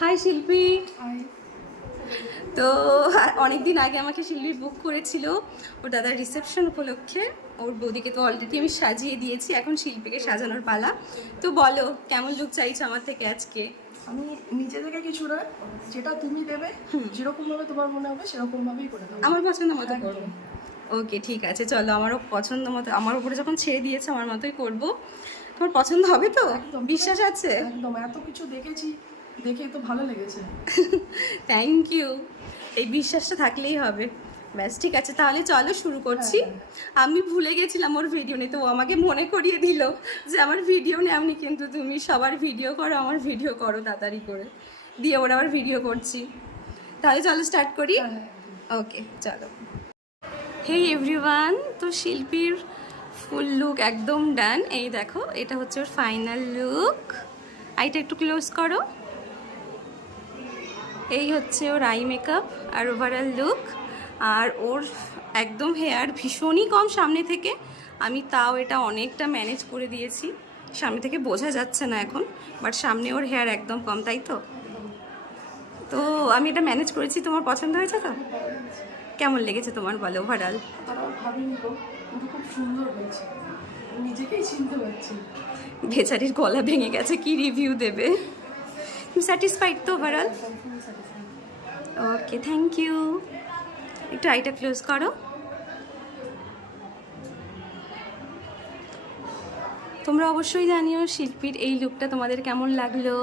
High শিল্পী। High. তো অনেক দিন আগে আমাকে শিল্পী বুক করেছিল ওর দাদার রিসেপশন উপলক্ষে। ওর বৌদিকে তো অলরেডি আমি সাজিয়ে দিয়েছি, এখন শিল্পীকে সাজানোর পালা। তো বলো কেমন লুক চাইছো আমার থেকে আজকে? আমি নিজে থেকে কিছু না, যেটা তুমি দেবে যেরকম ভাবে তোমার মনে হবে সেরকম ভাবেই করে দেবো। আমার পছন্দ মতো একদম। করবো। ওকে ঠিক আছে, চলো আমারও পছন্দ মতো, আমার উপরে যখন ছেড়ে দিয়েছে আমার মতোই করব। তোমার পছন্দ হবে তো? একদম বিশ্বাস আছে? একদম, এত কিছু দেখেছি, দেখে তো ভালো লেগেছে। Thank you. এই বিশ্বাসটা থাকলেই হবে। ব্যাস ঠিক আছে, তাহলে চলো শুরু করছি। আমি ভুলে গেছিলাম ওর ভিডিও নিতে, ও আমাকে মনে করিয়ে দিল যে আমার ভিডিও নেওনি, কিন্তু তুমি সবার ভিডিও করো, আমার ভিডিও করো তাড়াতাড়ি করে। দিয়ে ওরা আবার ভিডিও করছি। তাহলে চলো স্টার্ট করি। ওকে চলো। হে এভরিওয়ান, তো শিল্পীর ফুল লুক একদম ডান। এই দেখো, এটা হচ্ছে ওর ফাইনাল লুক। আইটা একটু ক্লোজ করো। এই হচ্ছে ওর আই মেকআপ আর ওভারঅল লুক। আর ওর একদম হেয়ার ভীষণই কম সামনে থেকে, আমি তাও এটা অনেকটা ম্যানেজ করে দিয়েছি। সামনে থেকে বোঝা যাচ্ছে না এখন, বাট সামনে ওর হেয়ার একদম কম, তাই তো? তো আমি এটা ম্যানেজ করেছি। তোমার পছন্দ হয়েছে তো? কেমন লেগেছে তোমার, বলো ওভারঅল? তারাও ভাবিনি তো, কিন্তু খুব সুন্দর হয়েছে, নিজেকেই চিনতে পারছি। বেচারির গলা ভেঙে গেছে, কি রিভিউ দেবে? তুমি স্যাটিসফাইড তো ওভারঅল? Okay thank you. একটু আইটা ক্লোজ করো। তোমরা অবশ্যই জানিও শিল্পীর এই লুকটা তোমাদের কেমন লাগলো।